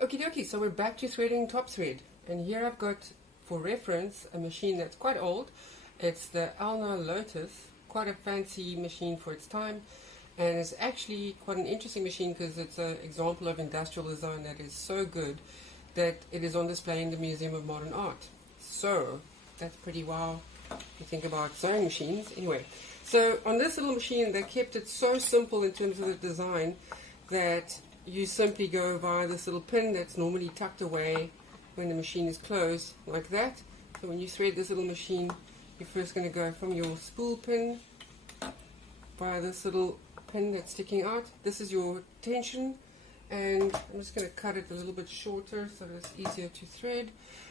Okie dokie, so we're back to threading top thread, and here I've got for reference a machine that's quite old. It's the Elna Lotus, quite a fancy machine for its time, and it's actually quite an interesting machine because it's an example of industrial design that is so good that it is on display in the Museum of Modern Art. So that's pretty wow if you think about sewing machines. Anyway, so on this little machine they kept it so simple in terms of the design that you simply go via this little pin that's normally tucked away when the machine is closed, like that. So when you thread this little machine, you're first going to go from your spool pin via this little pin that's sticking out. This is your tension, and I'm just going to cut it a little bit shorter so that it's easier to thread.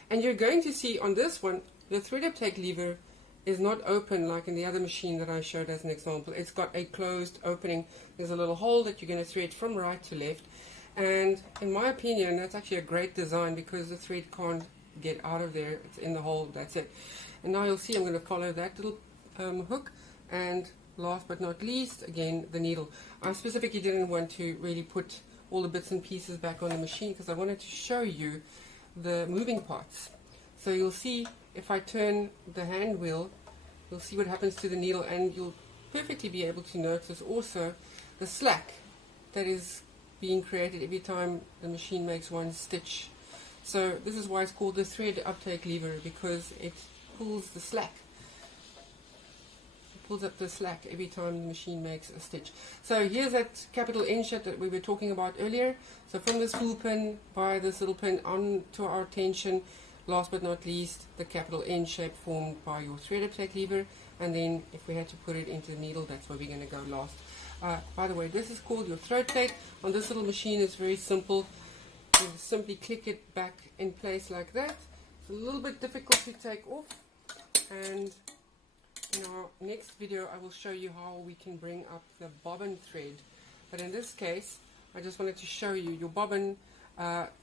And you're going to see on this one, the thread uptake lever is not open like in the other machine that I showed as an example. It's got a closed opening. There's a little hole that you're going to thread from right to left, and in my opinion that's actually a great design because the thread can't get out of there. It's in the hole, that's it. And now you'll see I'm going to follow that little hook, and last but not least, again, the needle. I specifically didn't want to really put all the bits and pieces back on the machine because I wanted to show you the moving parts. So you'll see if I turn the hand wheel, you'll see what happens to the needle, and you'll perfectly be able to notice also the slack that is being created every time the machine makes one stitch. So this is why it's called the thread uptake lever, because it pulls the slack. It pulls up the slack every time the machine makes a stitch. So here's that capital N shape that we were talking about earlier. So from this spool pin via this little pin onto our tension, last but not least, the capital N shape formed by your thread uptake lever, and then if we had to put it into the needle, that's where we're going to go last. By the way, this is called your throat plate. On this little machine, it's very simple. You simply click it back in place like that. It's a little bit difficult to take off, and in our next video I will show you how we can bring up the bobbin thread. But in this case, I just wanted to show you your bobbin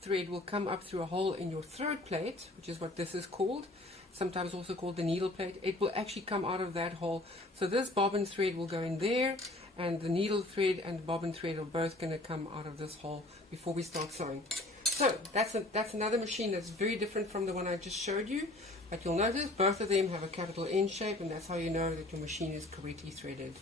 thread will come up through a hole in your throat plate, which is what this is called, sometimes also called the needle plate. It will actually come out of that hole. So this bobbin thread will go in there, and the needle thread and the bobbin thread are both going to come out of this hole before we start sewing. So that's another machine that's very different from the one I just showed you, but you'll notice both of them have a capital N shape, and that's how you know that your machine is correctly threaded.